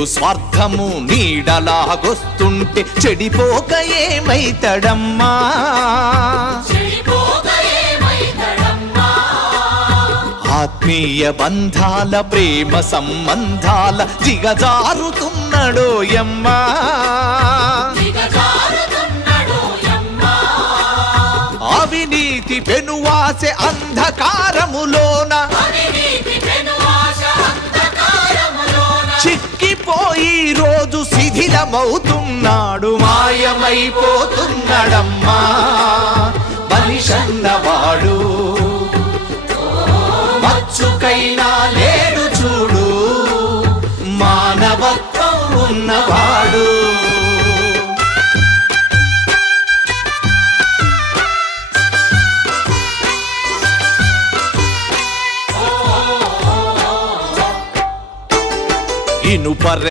చెడు స్వార్థము నీడలాగొస్తుంటే చెడిపోక ఏమైతడమ్మా? ఆత్మీయ బంధాల ప్రేమ సంబంధాల దిగజారుతున్నడోయమ్మా. అవినీతి పెనువాసె అంధకారములోన చిక్కిపోయి రోజు శిథిలమవుతున్నాడు, మాయమైపోతున్నాడమ్మా మనిషన్నవాడు. మచ్చుకైనా లేడు చూడు మానవత్వం ఉన్నవాడు. ఇనుప